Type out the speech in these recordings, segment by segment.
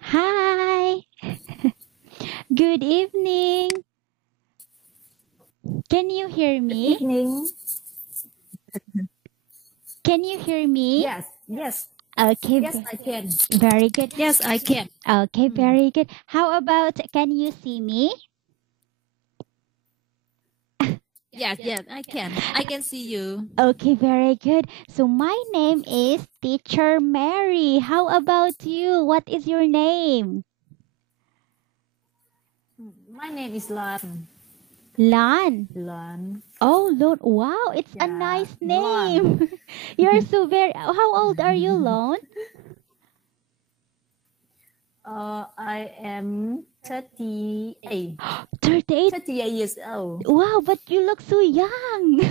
Hi. Good evening. Can you hear Good me? evening. Can you hear me? Yes, yes, Okay, yes, I can. very good. Yes, I can. Okay, very good. How about can you see me? Yes, yes, I can. I can see you. Okay, very good. So my name is Teacher Mary. How about you? What is your name? My name is Lan. Lan. Lan. Oh, Lon. Wow, it's a Yeah, nice Lan. name. You're so very. How old are you, Lon? I am 38. 38. 38 years old. Wow, but you look so young.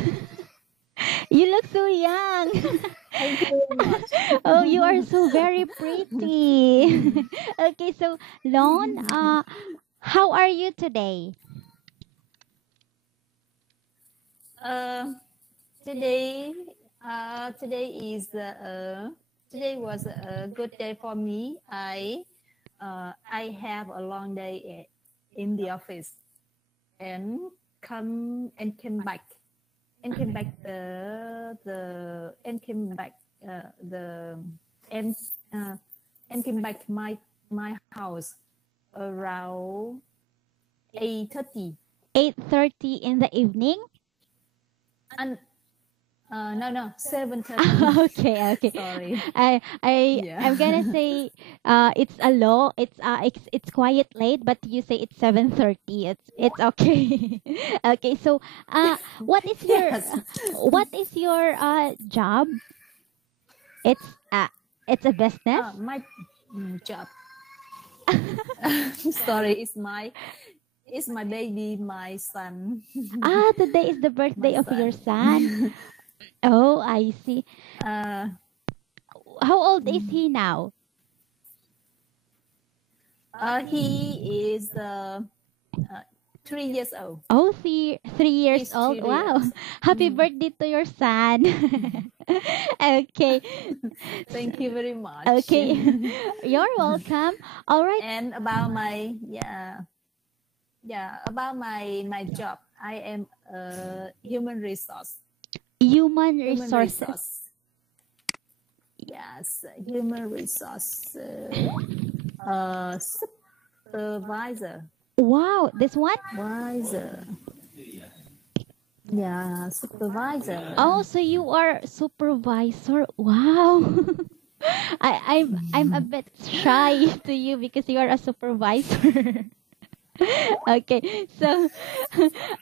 You look so young. Thank you very much. Oh, you are so very pretty. Okay, so Lon, how are you today? Uh, today, today is today was a good day for me. I have a long day in the office and came back and came back the and and came back my house around 8:30. 8:30 in the evening? And no 7:30. Okay. Sorry. I'm Yeah. gonna say it's quite late, but you say it's 7:30. It's okay. Okay, so what is your Yes. job? It's it's a business. My job. Sorry, it's my baby, my son. Today is the My birthday of your son. son. Oh, I see. uh, How old is he now? he is 3 years old. Oh, three years He's old. 3 years Wow. old. Happy birthday to your son. Okay. Thank you very much. Okay. You're welcome. All right. And about my about my job, I am a human resource. Human Human resources. resource. Yes, human resource supervisor. Wow. This one? Supervisor. Yeah, supervisor. Oh, so you are supervisor. Wow. I'm a bit shy to you because you are a supervisor. Okay. So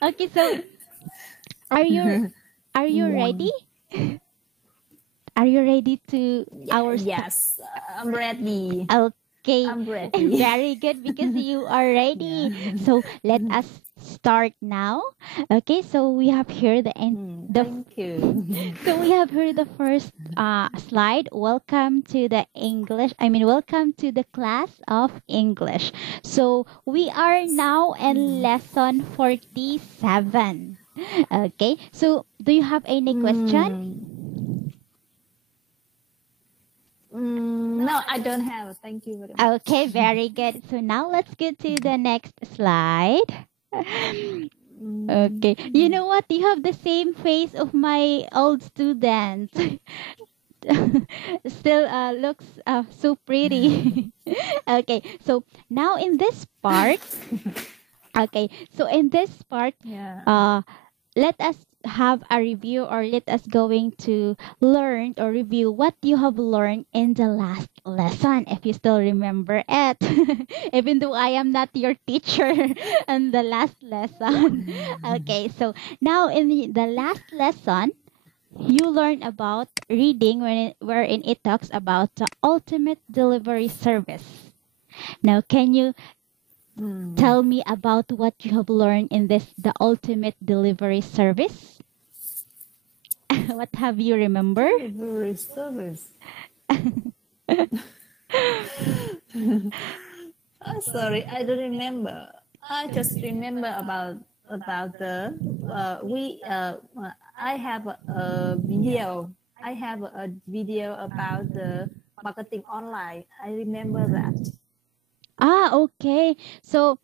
okay, so are you are you ready? Are you ready to our Yes, I'm ready. Okay, I'm ready. very good because you are ready. Yeah. So let us start now. Okay, so we have here Thank you. so we have here the first slide. Welcome to the English. I mean, welcome to the class of English. So we are now in lesson 47. Okay, so do you have any question? No, I don't have. Thank you very much. Okay, very good. So now let's go to the next slide. Okay. You know what? You have the same face of my old student. Still looks so pretty. Okay. So now in this part, okay. So in this part, Yeah. let us have a review or let us going to learn or review what you have learned in the last lesson if you still remember it. Even though I am not your teacher in the last lesson. Okay, so now in the last lesson you learn about reading wherein it talks about the ultimate delivery service. Now can you tell me about what you have learned in this the ultimate delivery service? What have you remember? Delivery service. Sorry, I don't remember. I just remember about the we I have a video. I have a video about the marketing online. I remember that. Ah, okay. So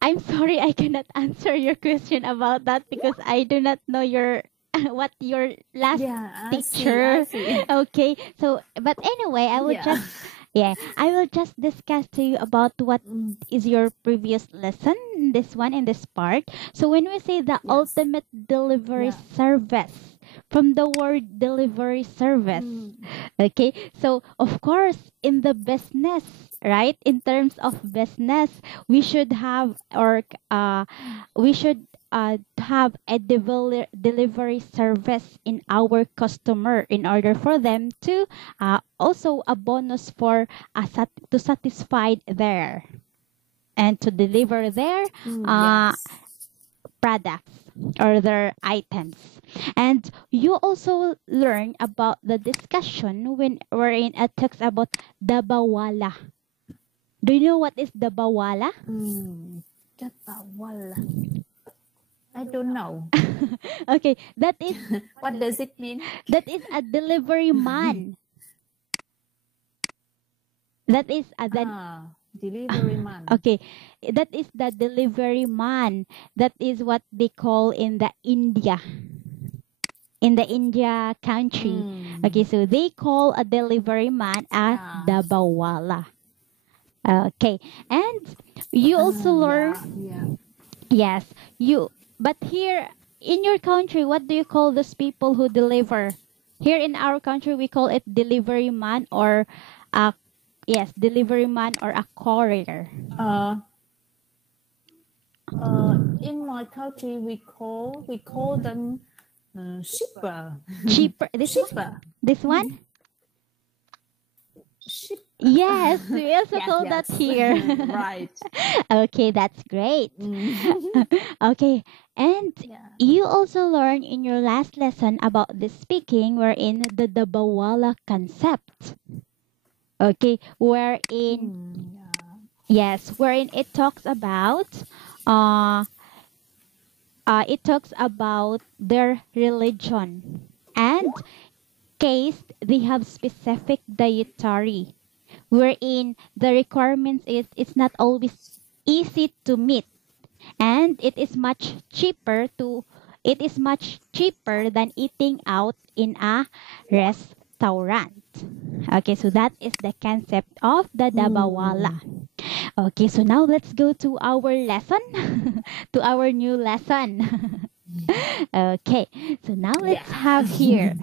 I'm sorry I cannot answer your question about that because I do not know your what your last Yeah, I see. I teacher. see. Okay. So but anyway, I will Yeah. just yeah, I will just discuss to you about what Mm, is your previous lesson, this one in this part. So when we say the yes. ultimate delivery Yeah. service, from the word delivery service, Mm, okay, so of course in the business, right, in terms of business, we should have or we should have a delivery service in our customer in order for them to also a bonus for to satisfy their and to deliver their uh, yes. products or their items. And you also learn about the discussion when wherein it talks about the bawala. Do you know what is the bawala? Mm, well, I don't know. Okay, What does it mean? that is a delivery man. That is Delivery man. okay, that is the delivery man. That is what they call in the India country. Mm, Okay, so they call a delivery man as ah, the bawala. Okay, and you also learn, yeah, yeah. yes, you, but here in your country, what do you call those people who deliver? Here in our country, we call it delivery man or a, yes, delivery man or a courier. Uh, in my country, we call them shipper. Cheaper, this one? Shipper. This one? Shipper. Yes, we also Yes, call that yes. here. Right. Okay, that's great. Mm. Okay, and Yeah. you also learn in your last lesson about the speaking wherein the Dabawala concept. Okay, wherein Yeah. yes, wherein uh it talks about their religion and case they have specific dietary wherein the requirements is it's not always easy to meet and it is much cheaper than eating out in a restaurant. Okay, so that is the concept of the dabawala. Mm. Okay, so now let's go to our lesson, to our new lesson. Okay, so now Yeah. let's have here.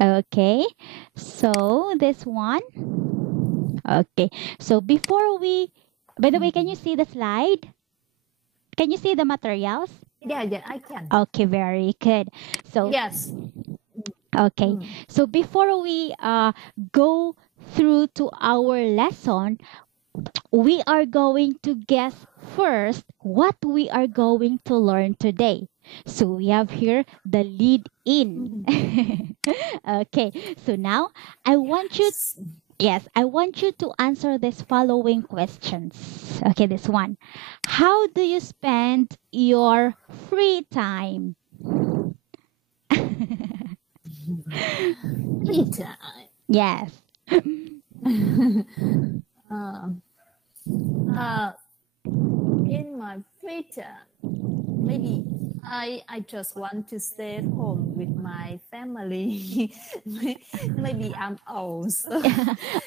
Okay, so this one. Okay, so before we, by the way, can you see the slide? Can you see the materials? Yeah, yeah, I can. Okay, very good. So, Yes. okay. Mm. So before we go through to our lesson, we are going to guess first what we are going to learn today. So we have here the lead in. Mm. Okay. So now I want you yes, I want you to answer this following questions. Okay, this one. How do you spend your free time? Free time. Yes. uh, uh, in my free time, maybe I just want to stay at home with my family. Maybe I'm old, so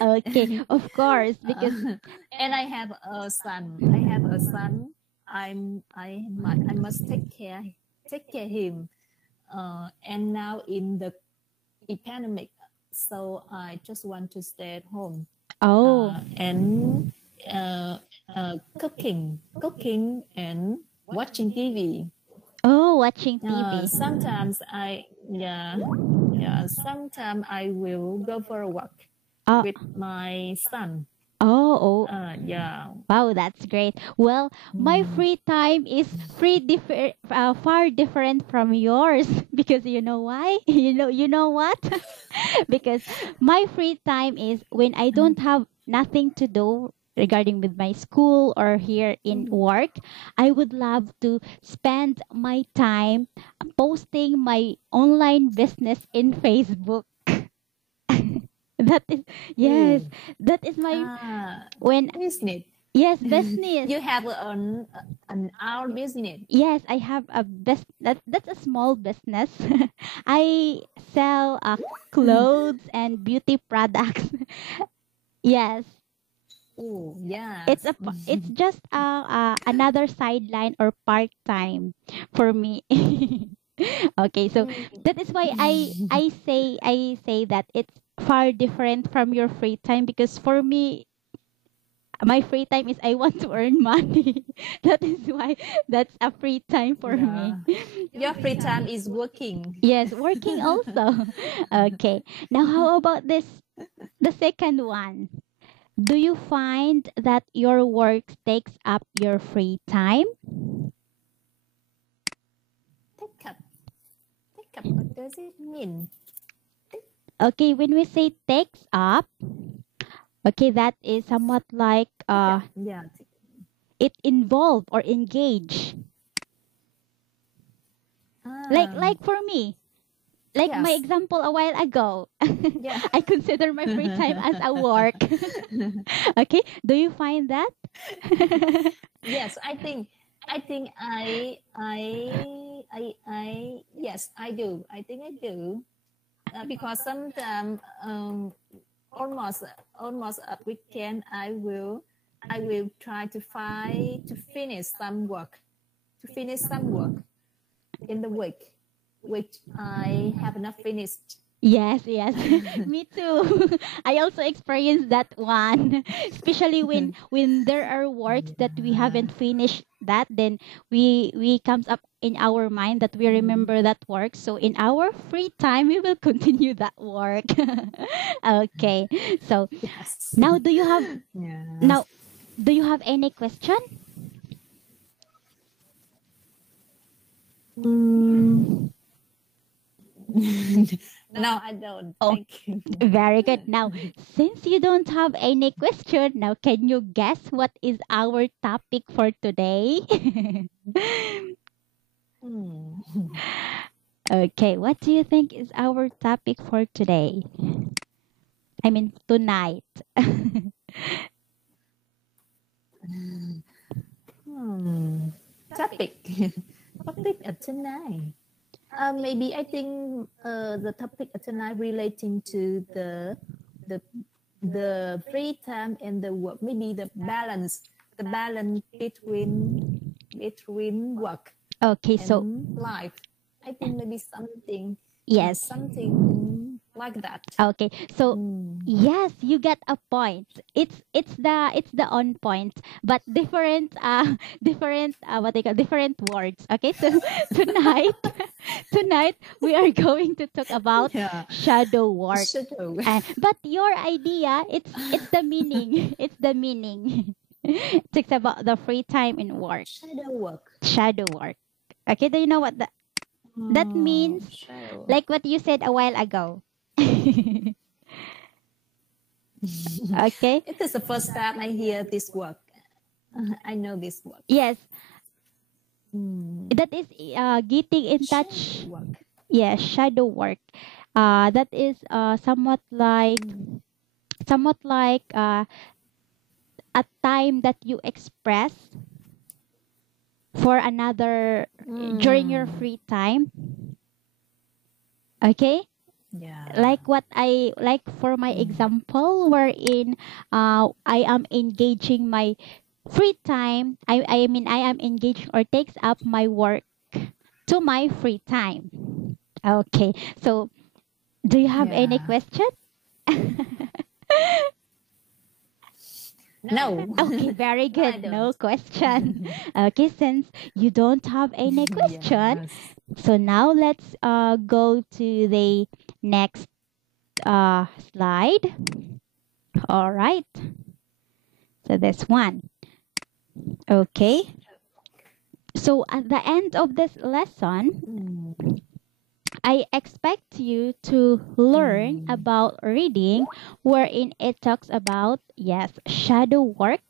Okay, of course, because and I have a son. I have a son. I must take care him. And now in the epidemic, so I just want to stay at home oh, and uh, cooking and watching TV. oh, watching TV. Sometimes sometimes I will go for a walk Oh, with my son. oh, oh. Yeah. Wow, that's great. Well, my Mm. free time is far different from yours because you know why? You know what? Because my free time is when I don't have nothing to do regarding with my school or here in Mm. work. I would love to spend my time posting my online business in Facebook. That is, yes, Oh. that is my, Ah, when, business. yes, business. You have an our business. Yes, I have a that's a small business. I sell clothes and beauty products. Yes, Oh, it's yes. it's just another sideline or part time for me. Okay, so that is why I say that it's far different from your free time, because for me my free time is I want to earn money. That is why that's a free time for me. Yeah. Your free time is working. Yes, working also. Okay. Now how about this, the second one? Do you find that your work takes up your free time? Take up. Take up. What does it mean? Okay, when we say takes up, okay, that is somewhat like Take up. Yeah. it involve or engage. Ah, Like for me, like my yes. example a while ago, Yeah. I consider my free time as a work. Okay, do you find that? Yes, I think yes, I do. I think I do. Because sometimes almost almost a weekend I will try to finish some work in the week which I have not finished. Yes, yes. Me too. I also experienced that one. Especially when there are works that we Yeah. haven't finished that, then we comes up in our mind that we Mm. remember that work. So in our free time we will continue that work. Okay. So Yes. now do you have Yeah. now do you have any question? Mm. No, I don't. Oh, Thank you. very good. Now, since you don't have any question, now can you guess what is our topic for today? Hmm. Okay, what do you think is our topic for today? I mean, tonight. Hmm. Topic. Topic of tonight. Maybe I think the topic of tonight relating to the the free time and the work. Maybe the balance between work Okay, so and life. I think maybe yes. something like that. Okay, so Mm. yes, you get a point. It's the on point, but different different what they call different words. Okay, so tonight tonight we are going to talk about Yeah. shadow work. Shadow. But your idea, it's the meaning. It's the meaning. It's about the free time in work. Shadow work. Shadow work. Okay, do you know what that Oh, means? shadow. Like what you said a while ago. Okay. It is the first time I hear this word. I know this word. Yes, Hmm. that is getting in Shadow touch. work. Yes, shadow work. That is Hmm. somewhat like a time that you express for another during your Hmm. free time. Okay, Yeah. like what I like for my Hmm. example, wherein I am engaging my free time. I mean I am engaging or takes up my work to my free time. Okay, so do you have any Yeah. question? No. Okay, very No, I good. No don't. question. Okay, since you don't have any question, Yes. so now let's go to the next slide. All right. So this one. Okay. So at the end of this lesson, Hmm. I expect you to learn Hmm. about reading, wherein it talks about, yes, shadow work,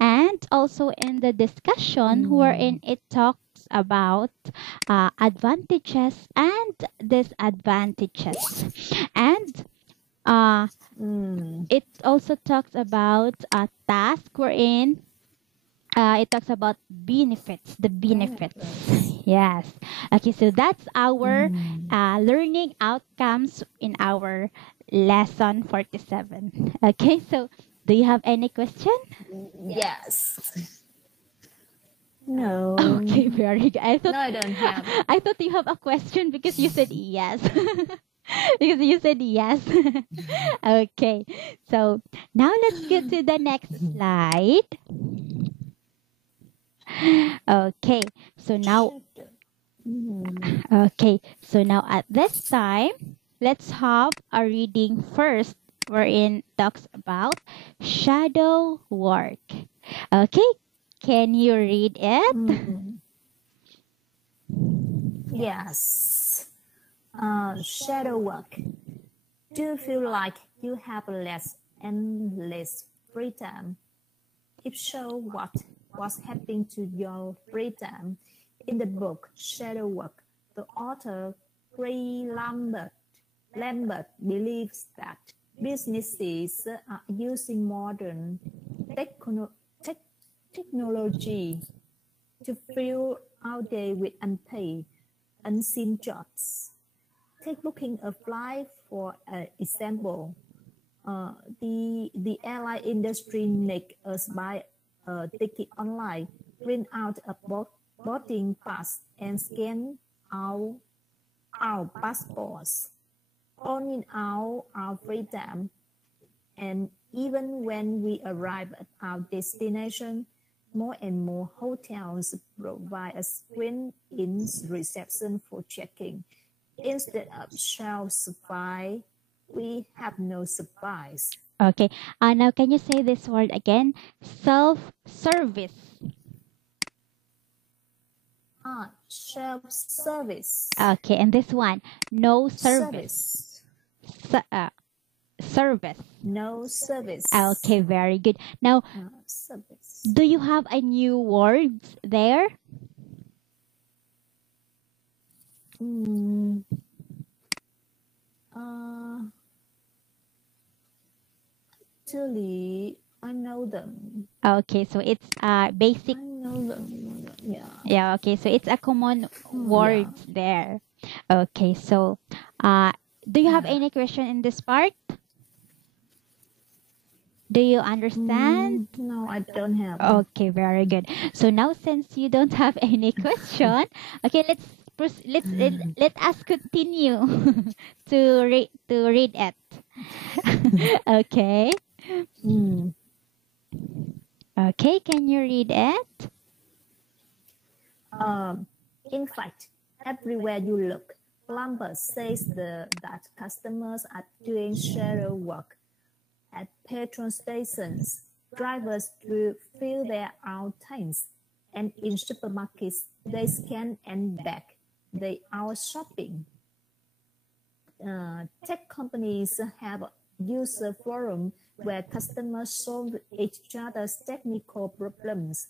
and also in the discussion, Hmm. wherein it talks about advantages and disadvantages. And Uh, Mm. it also talks about a task wherein it talks about benefits, the benefits. Benefits. Yes. Okay, so that's our Mm. learning outcomes in our lesson 47. Okay, so do you have any question? Yes. Okay, No. very good. No, I don't have. I thought you have a question because you said yes. Because you said yes. Okay. So now let's go to the next slide. Okay. So now Shadow. Mm. at this time, let's have a reading first wherein talks about shadow work. Okay. Can you read it? Mm. Yes. Shadow work. Do you feel like you have less and less free time? If so, what's happening to your free time? In the book Shadow Work, the author Ray Lambert believes that businesses are using modern techno- tech- technology to fill our day with unpaid, unseen jobs. Take booking a flight for an example. The airline industry make us buy a ticket online, print out a boarding pass, and scan our, our passports. All in our free time, and even when we arrive at our destination, more and more hotels provide a screen-in reception for check-in. Instead of self-supply, we have no supplies. Okay. Now can you say this word again? Self-service. Self-service. Okay, and this one, no service. Service. Service. No service. Okay, very good. Now, Service. do you have a new words there? Mm, uh, Actually, I know them. Okay, so it's basic. I know them. Yeah. Yeah, okay, so it's a common Yeah. words there. Okay, so uh do you have Yeah. any question in this part? Do you understand? No, I don't have. Okay, very good. So now since you don't have any question, okay, let us continue to read it. Okay. Mm. Okay, can you read it? Um, in fact, everywhere you look, Lambert says that customers are doing shadow work at petrol stations. Drivers to fill their own tanks, and in supermarkets, they scan and bag. They are shopping. Tech companies have user forum where customers solve each other's technical problems.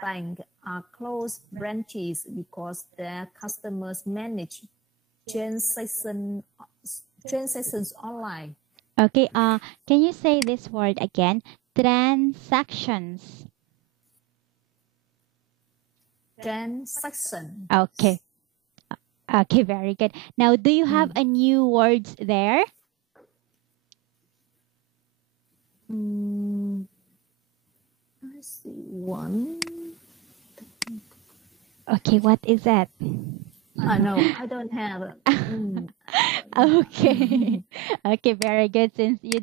Banks are closed branches because their customers manage transaction, transactions online. Okay, can you say this word again? Transactions. Transactions. Okay. Okay, very good. Now, do you have Mm. a new words there? Mm, I see one. Okay, what is that? No, I don't have. Okay. Okay, very good. Since you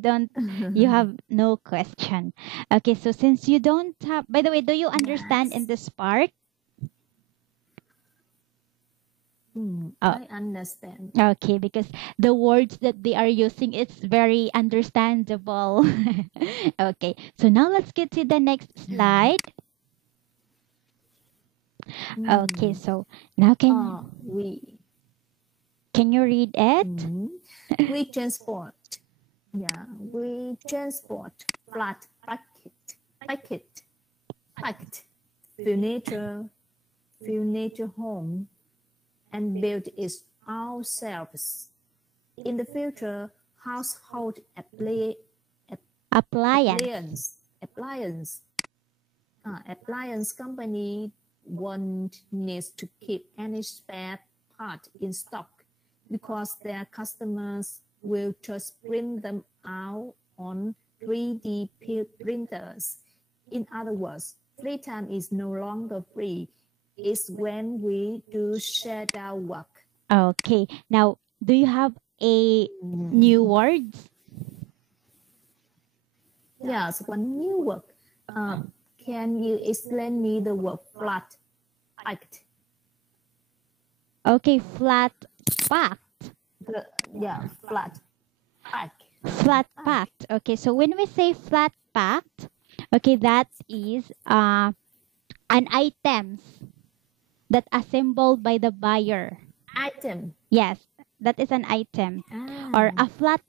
have no question. Okay, so since you don't have, by the way, do you understand in Yes. this part? Oh, I understand. okay, because the words that they are using, it's very understandable. Okay, so now let's get to the next slide. Okay, Mm. so now We can you read it? we transport. Yeah, we transport flat packet, packed furniture, furniture home, and build it ourselves. In the future, household Appliance. appliance company won't need to keep any spare part in stock because their customers will just print them out on 3D printers. In other words, free time is no longer free. It's when we do shared work. Okay. Now, do you have a new words? Yes, one new word. Can you explain me the word flat packed? Okay, flat packed. Flat pack. Flat packed. Okay, so when we say flat packed, okay, that is an items that assembled by the buyer. Item. Yes, that is an item. Ah. Or a flat,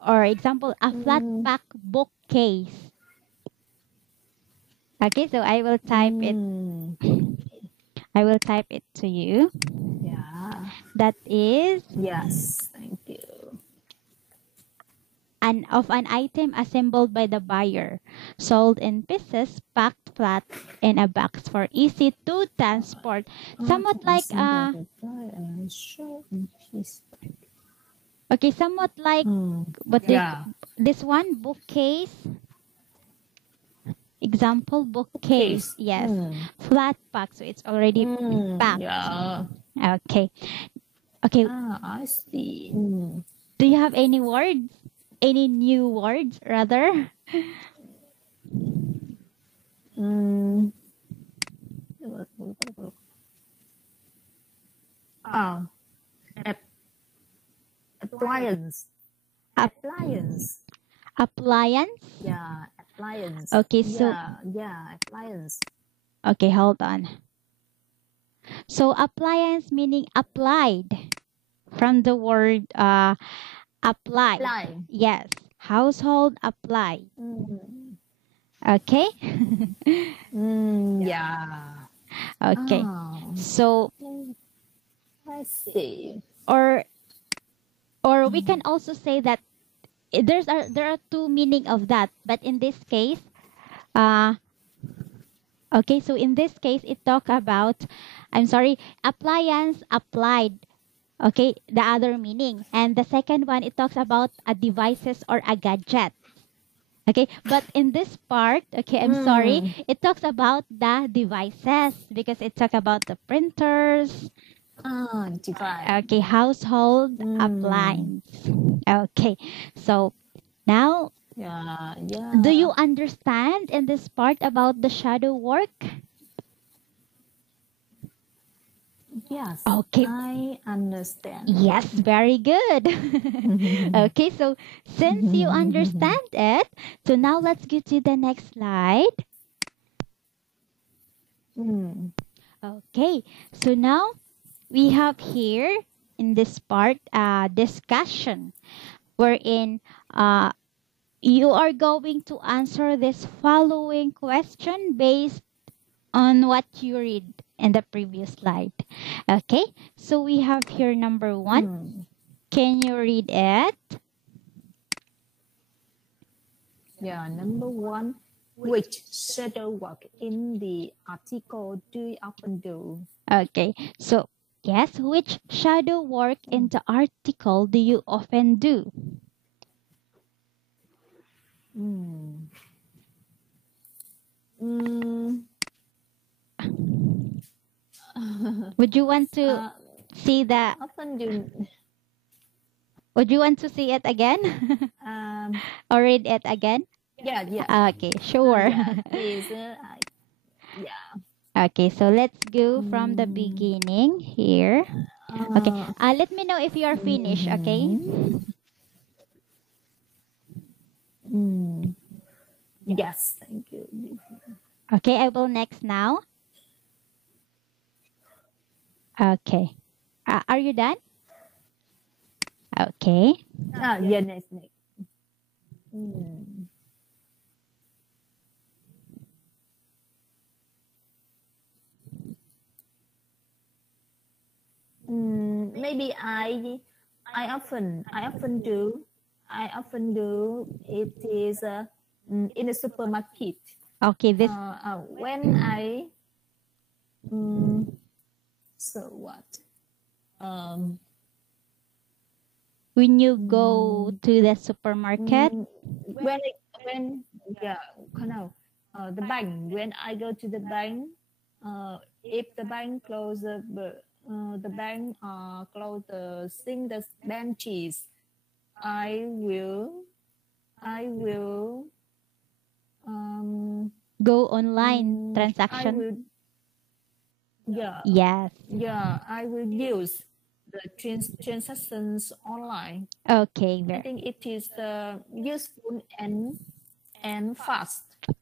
or example, a flat pack bookcase. Okay, so I will type it. I will type it to you. Yeah. That is Yes. Thank you. an item assembled by the buyer, sold in pieces, packed flat in a box for easy to transport. Somewhat like okay, somewhat like what they this one bookcase. Example bookcase. Yes. Flat pack, so it's already packed. Yeah. Okay. Okay. I see. Do you have any words? Any new words rather? Appliance. Appliance. Appliance? Yeah, appliance. Okay, so appliance. okay, hold on. So appliance meaning applied from the word apply. Yes, household apply. Okay. Yeah. Okay. So I see. or we can also say that there are two meaning of that, but in this case, okay, so in this case it talk about, I'm sorry, appliance applied. Okay, the other meaning, and the second one it talks about a devices or a gadget. Okay, but in this part, okay, I'm sorry, it talks about the devices because it talk about the printers. Device. Okay, household appliance. Okay, so now, do you understand in this part about the shadow work? Yes. Okay. I understand. Yes, very good. Okay, so since you understand it, so now let's go to the next slide. Okay, so now we have here in this part discussion wherein you are going to answer this following question based on what you read in the previous slide. Okay, so we have here number 1. Can you read it? Yeah, number 1. Which shadow work in the article do you often do? Okay, so yes, which shadow work in the article do you often do? Would you want to see the? Often do. Would you want to see it again? Or read it again? Yeah. Okay, sure. Please. Okay, so let's go from the beginning here. Okay, let me know if you are finished, okay? Yes, thank you. Okay, I will next now. Okay. Are you done? Okay. Yeah, next. Maybe I often do I often do it is in the supermarket. Okay, this When I so what? when you go to the supermarket. When yeah, the bank. When I go to the bank, if the bank the bank close the sing the benches, I will I will Go online I transaction. will yeah Yes. I will use the transactions online. Okay. I think it is useful and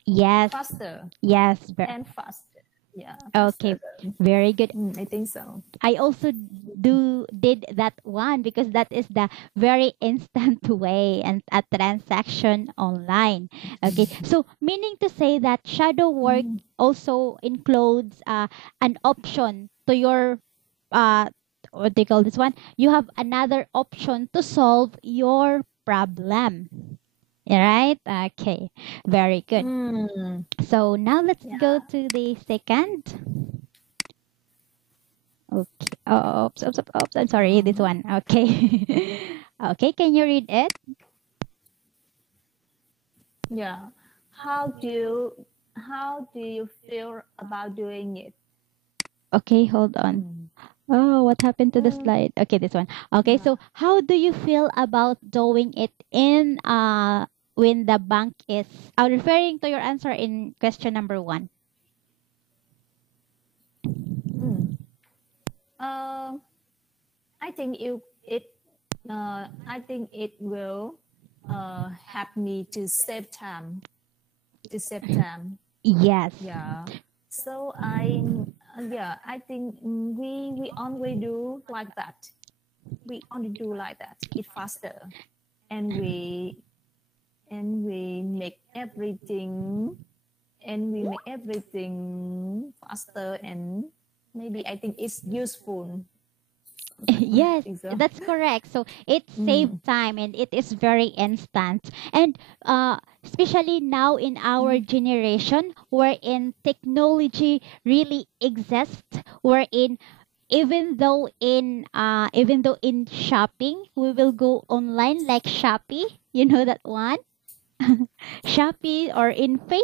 Yes. faster Yes. and faster. Yeah, Okay. faster than Very good. I think so. I also did that one because that is the very instant way and a transaction online. Okay, so meaning to say that shadow work also includes an option to your uh what they call this one. You have another option to solve your problem. Right? Okay, very good. So now let's go Yeah. to the second. Okay. Oh, oops, oops, oops, oops. I'm sorry. This one. Okay. Okay. Can you read it? Yeah. How do you feel about doing it? Okay. Hold on. Oh, what happened to the slide? Okay, this one. Okay. Yeah. So, how do you feel about doing it in when the bank is referring to your answer in question number 1? Uh, I think I think it will help me to save time. To save time. Yes. Yeah. So I think we only do like that. We only do like that. It's faster, and we make everything faster, and maybe I think it's useful. I Yes, think so. that's correct. So it saves time and it is very instant. And especially now in our generation, wherein technology really exists, wherein even though in shopping we will go online like Shopee, you know that one. Shopee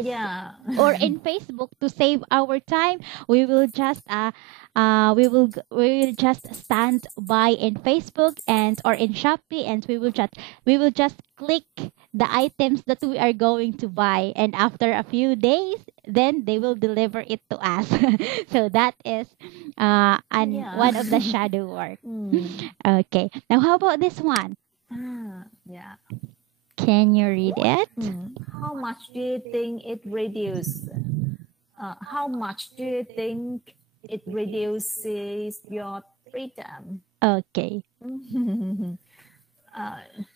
Yeah. or in Facebook to save our time. We will just we will just stand by in Facebook and or in Shopee, and we will just click the items that we are going to buy, and after a few days then they will deliver it to us. So that is and Yeah. one of the shadow work. Okay, now how about this one? Yeah. Can you read it? How much do you think it reduces? How much do you think it reduces your free time? Okay.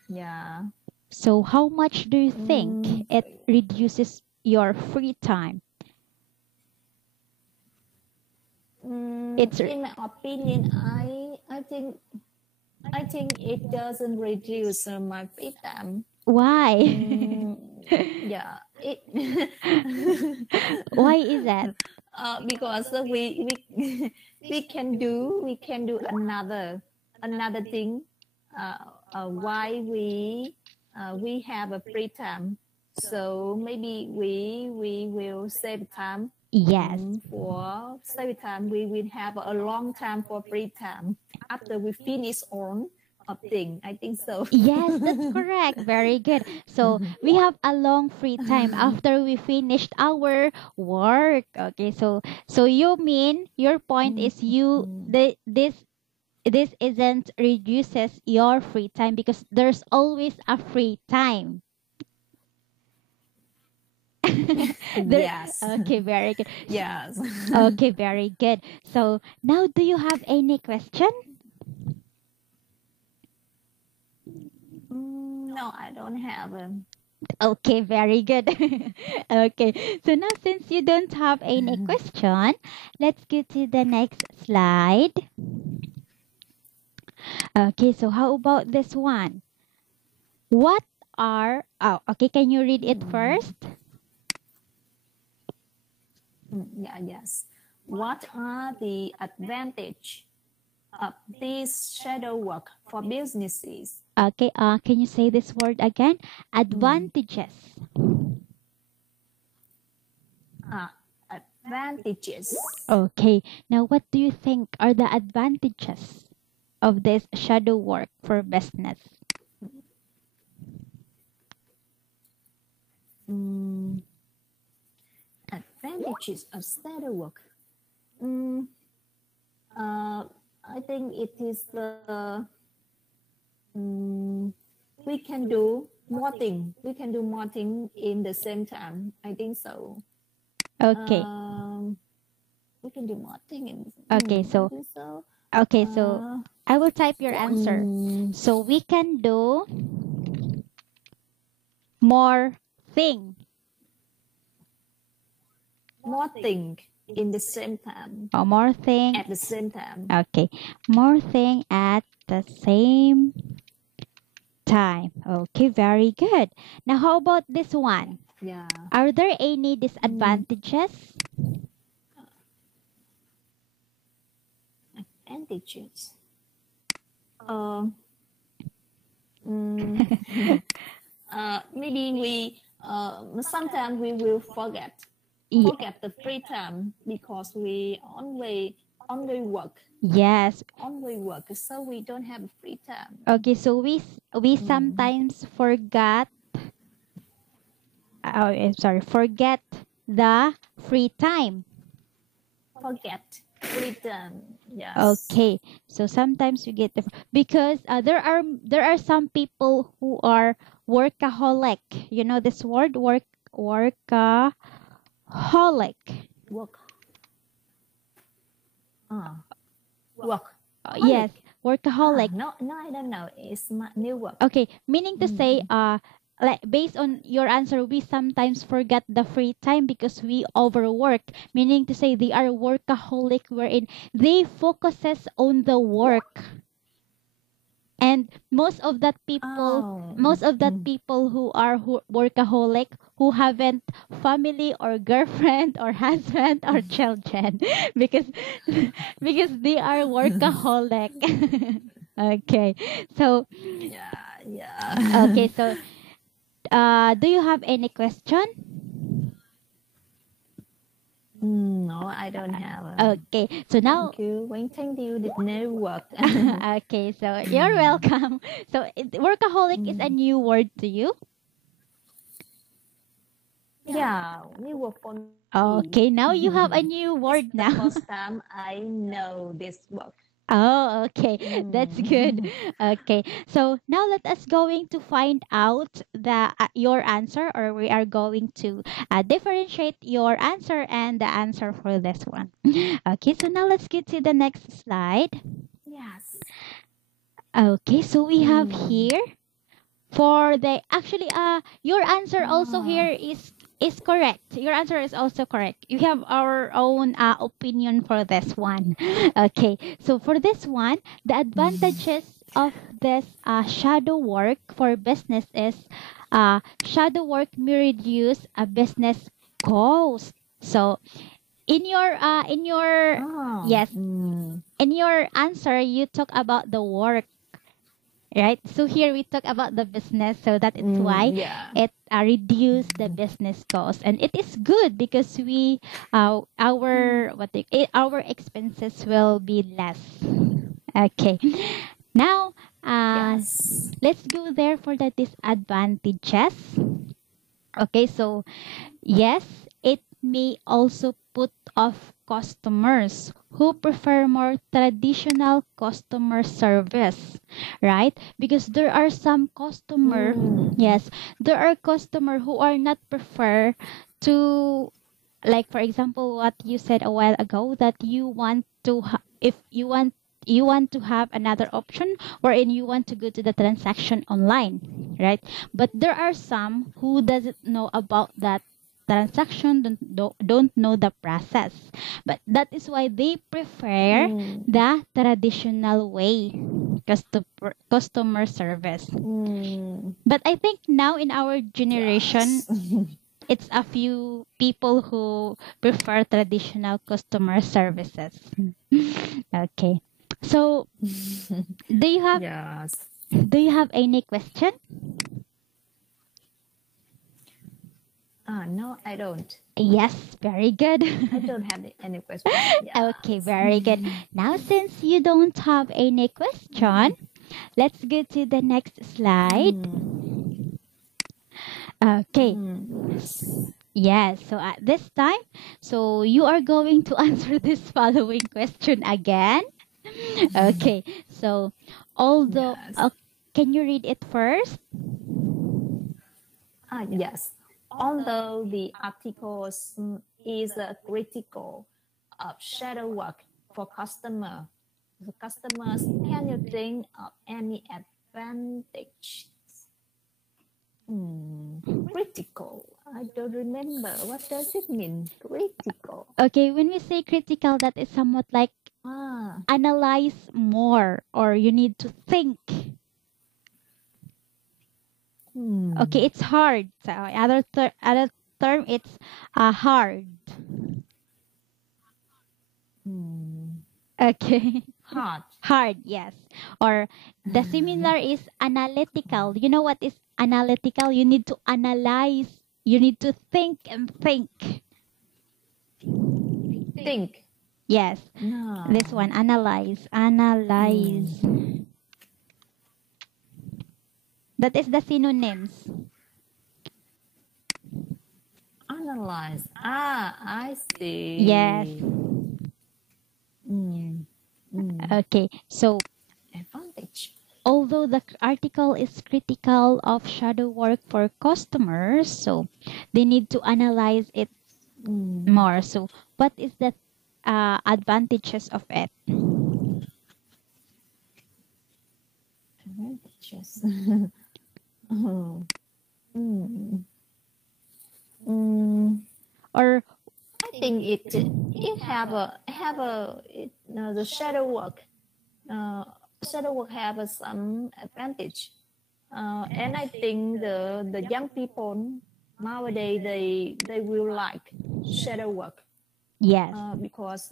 Yeah. So how much do you think it reduces your free time? It's In my opinion, I think it doesn't reduce my free time. why? Yeah, it Why is that? because we can do another thing. Why we have a free time, so maybe we will save time. Yes. For save time, we will have a long time for free time after we finish on a thing. I think so. Yes, that's correct. Very good. So we have a long free time after we finished our work. Okay, so you mean your point is this isn't reduces your free time because there's always a free time. There, Yes. okay, very good. Yes. Okay, very good. So now, do you have any question? No, I don't have. Okay, very good. Okay, so now since you don't have any question, let's go to the next slide. Okay, so how about this one? What are, oh, okay, can you read it Mm, first? yeah, yes. What are the advantage of this shadow work for businesses? Okay, can you say this word again? Mm, Advantages. advantages. Okay, now what do you think are the advantages of this shadow work for business? Mm, advantages of shadow work. Mm, I think it is the mm, we can do more thing. We can do more thing in the same time. I think so. Okay, Um, we can do more thing in. okay, I so, think so. okay, so Uh, I will type your answer. mm, So we can do more thing, more thing in the same time. or more thing. At the same time. Okay, more thing at the same time. Okay, very good. Now, how about this one? Yeah. Are there any Mm, disadvantages? advantages. Uh, mm, maybe we sometimes we will Ye- forget the free time because we only work yes. so we don't have free time. Okay, so we Mm, sometimes forgot. Oh, I'm sorry. Forget the free time. forget free time. Yes. Okay, so sometimes we get the because there are some people who are workaholic. You know this word workaholic. Work. Uh, work. Yes, Holic. workaholic. No, no, I don't know. It's my new work. Okay, meaning to say, Mm. like based on your answer, we sometimes forget the free time because we overwork. Meaning to say, they are workaholic, wherein they focuses on the work, and Oh. most of that Mm. people who workaholic who haven't family or girlfriend or husband or children because because they are workaholic. Okay, so Yeah, okay, yeah. so do you have any question? No, I don't have. Okay, so now, Thank you. When thank you did no work. okay, so you're welcome. So workaholic is a Mm. new word to you. Yeah, new work for me. Okay, now you have a new It's word the now. first time I know this work. Oh, okay. That's good. Mm. Okay. So now let us going to find out the your answer, or we are going to differentiate your answer and the answer for this one. Okay. So now let's get to the next slide. Yes. Okay. So we have Mm. here for the actually your answer also Oh. here is correct. Your answer is also correct. You have our own opinion for this one. Okay, so for this one, the advantages of this shadow work for business is shadow work may reduce a business cost. So in your Oh. yes, Mm. in your answer you talk about the work, right? So here we talk about the business, so that it's why Yeah. it reduce the business cost, and it is good because we our our expenses will be less. Okay, now Yes. let's go there for the disadvantages. Okay, so yes, it may also put off customers who prefer more traditional customer service, right? Because there are some customer, Mm. yes, there are customer who are not prefer to, like for example what you said a while ago, that you want to if you want to have another option wherein you want to go to the transaction online, right? But there are some who doesn't know about that transaction, don't know the process, but that is why they prefer Mm. the traditional way, customer service. Mm, But I think now in our generation, yes. it's a few people who prefer traditional customer services. Okay. So, do you have Yes. any question? No, I don't. Yes, very good. I don't have any question. Okay, Yes. very good. Now, since you don't have any question, let's go to the next slide. Okay. Yes. Yes, so at this time, so you are going to answer this following question again. Okay, so although, Yes. can you read it first? Yes. Although the articles is critical of shadow work for the customers, can you think of any advantage? Critical. I don't remember. What does it mean? Critical. Okay, when we say critical, that is somewhat like Ah. analyze more or you need to think. Okay, it's hard. So other term, it's hard. Okay. Hard. Hard, yes. Or the similar is analytical. You know what is analytical? You need to analyze. You need to think and think. Think. Yes. No. This one, analyze. Analyze. That is the synonyms. Analyze. I see. Yes. Okay. So, Advantage. although the article is critical of shadow work for customers, so they need to analyze it more. So, what is the advantages of it? Advantages. Or I think it have the shadow work. Shadow work have some advantage. And I think the young people nowadays they will like shadow work. yes. Because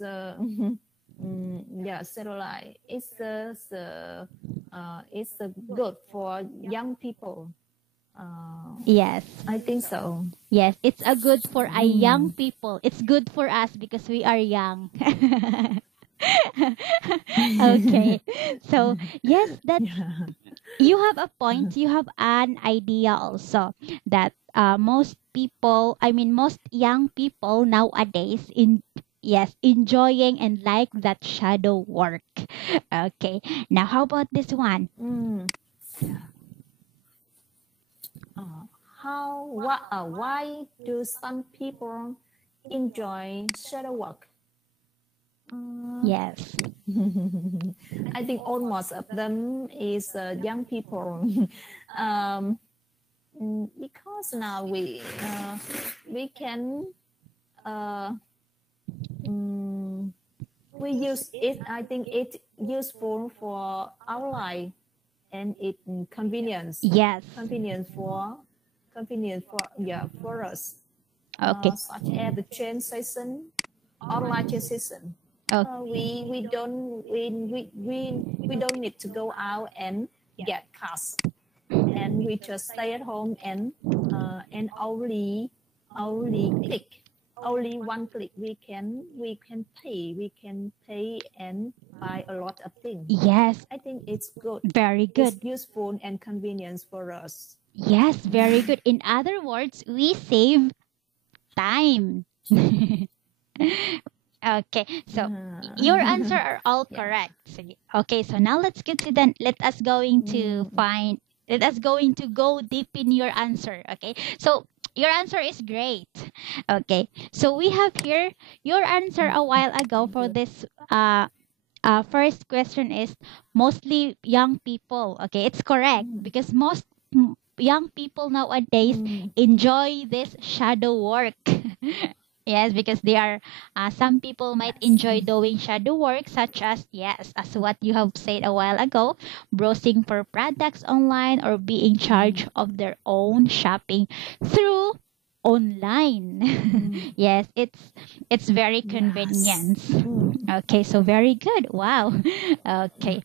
satellite it's good for young people. Yes. I think so. Yes, it's a good for a young people. It's good for us because we are young. Okay. So, yes, that you have a point. You have an idea also that most young people nowadays enjoying and like that shadow work. Okay. Now, how about this one? Why do some people enjoy shadow work? Yes. I think almost of them is young people. Because now we can we use it. I think it's useful for our life and it convenience. Yes. Convenience for us. Okay. Such as the train station, online train station. We don't need to go out and get cars, and we just stay at home and only one click we can pay and buy a lot of things. Yes. I think it's good. Very good. It's useful and convenience for us. Yes, very good. In other words, we save time. Okay, so your answer are all correct. Okay, so now let's get to let us going to go deep in your answer. Okay, so your answer is great. Okay, so we have here your answer a while ago for this first question is mostly young people. Okay, it's correct because most young people nowadays enjoy this shadow work. Yes, because they are, some people might Yes. enjoy doing shadow work, such as, yes, as what you have said a while ago, browsing for products online or being in charge of their own shopping through online. Mm. Yes, it's very Yes. convenient. Okay, so very good. Wow. Okay.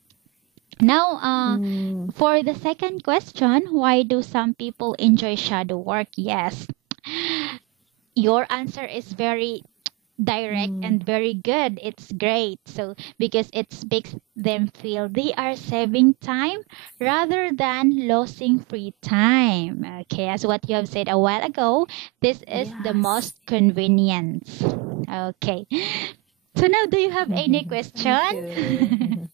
Now, Mm. for the second question, why do some people enjoy shadow work? Yes, your answer is very direct Mm. and very good. It's great. So, because it makes them feel they are saving time rather than losing free time. Okay, as what you have said a while ago, this is the Yes. most convenience. Okay. So now, do you have any Thank question? you.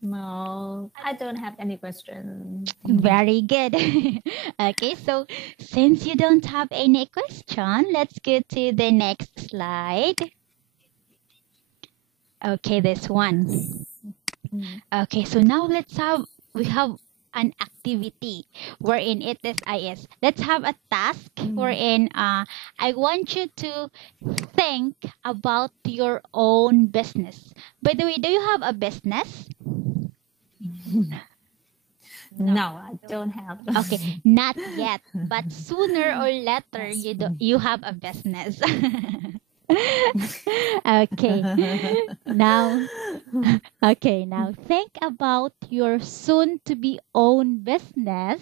No, I don't have any question. Very good. Okay, so since you don't have any question, let's go to the next slide. Okay, this Yes. one. Mm. Okay, so now we have an activity wherein it is IS. Let's have a task Mm. wherein I want you to think about your own business. By the way, do you have a business? No, I don't have. Okay, not yet, but sooner or later Yes. you have a business. Okay. Now, okay, now think about your soon to be own business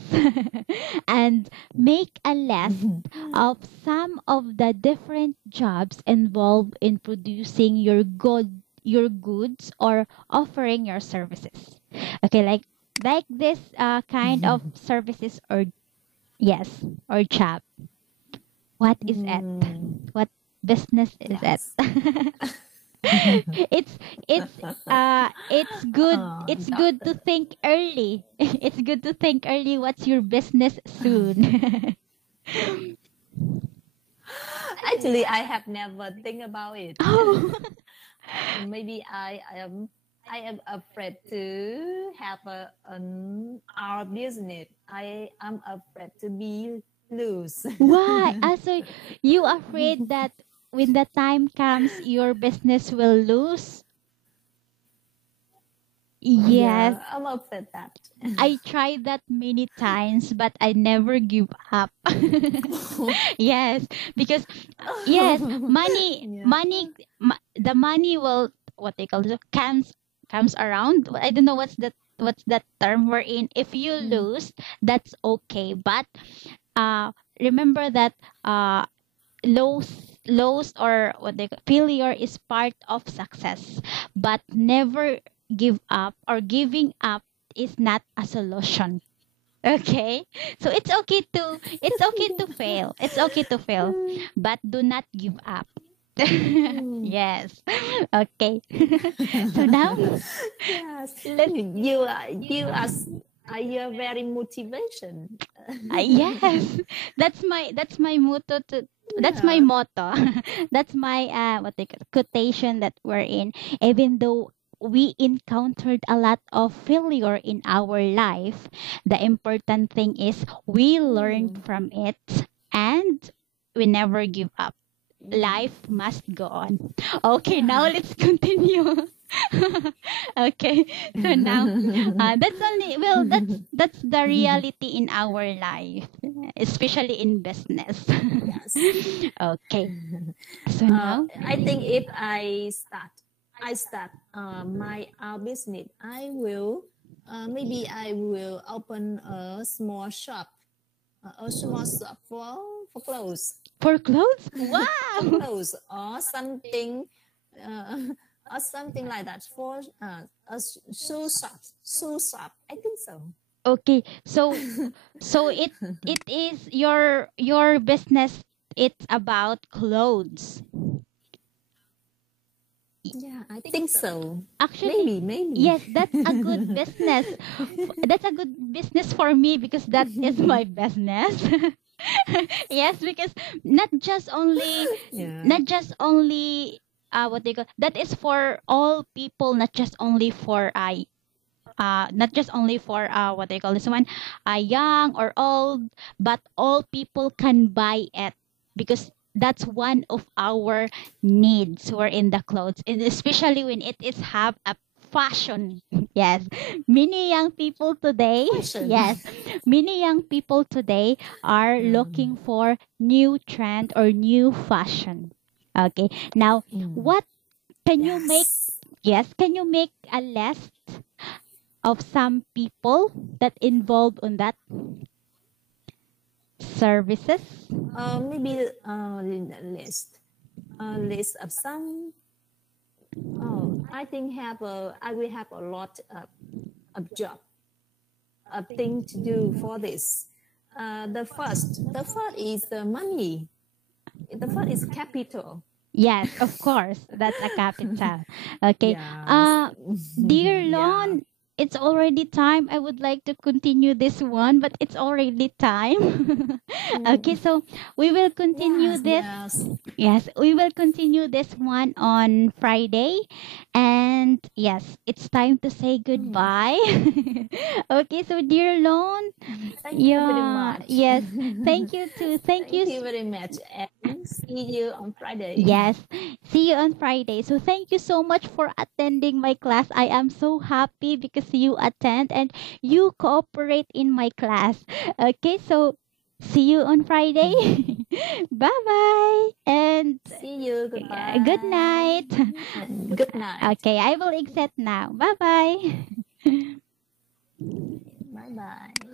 and make a list of some of the different jobs involved in producing your goods or offering your services. Okay, like this kind of services or yes, or job. What is it? Mm. What business is it? Yes. it's it's good to Doctor. think early. It's good to think early what's your business soon. Actually, I have never think about it. Oh. Maybe I am afraid to have our business. I am afraid to be loose. Why? So you afraid that when the time comes your business will lose? Yes, Yeah, I'm afraid that. I tried that many times, but I never give up. Yes, because yes, Yeah. the money will what they call it comes around. I don't know what's that term we're in. If you Mm. lose, that's okay, but uh remember that loss or what they call, failure is part of success, but never give up or giving up is not a solution. Okay, so it's okay to fail, it's okay to fail, but do not give up. Mm. Yes. Okay. So now Yes, let's are you very motivation. yes, that's my motto to that's my Yeah. motto. That's my what they call quotation that we're in. Even though we encountered a lot of failure in our life, the important thing is we learned Mm. from it and we never give up. Yeah. Life must go on. Okay, now Yeah. let's continue. Okay, so now that's only well that's the reality in our life, especially in business. Yes. Okay, so now I think if I start my business, I will maybe I will open a small shop for clothes, for clothes, for wow. clothes or something, uh, or something like that for a shoe shop. I think so. Okay, so it is your business, it's about clothes. Yeah, I think so. Actually, Maybe. yes, that's a good business. That's a good business for me because that is my business. Yes, because not just only Yeah. not just only what they call that is for all people, not just only for not just only for what they call this one young or old, but all people can buy it. because that's one of our needs who are in the clothes, and especially when it is have a fashion. Yes, many young people today, Fashion. yes, many young people today are Um, looking for new trend or new fashion. Okay, now mm, what can you make? yes. Yes, can you make a list of some people that involved on that services? Maybe list list of some. Oh, I think I will have a lot of job, of thing to do for this. The first is the money. The first is capital. Yes, of course, that's a capital. Okay. Yes. Dear Yeah. Lon, it's already time. I would like to continue this one, but it's already time. Okay, Mm, so we will continue yes. this. Yes. Yes, we will continue this one on Friday. And yes, it's time to say Mm, goodbye. Okay, so dear Lon, thank you very yeah, much. yes. Thank you too. Thank you. Thank you very much, and see you on Friday. Yes. See you on Friday. So thank you so much for attending my class. I am so happy because you attend and you cooperate in my class. Okay, so see you on Friday. Bye bye. And See you. good Goodbye. night. And good night. Okay, I will exit now. Bye bye. Bye bye.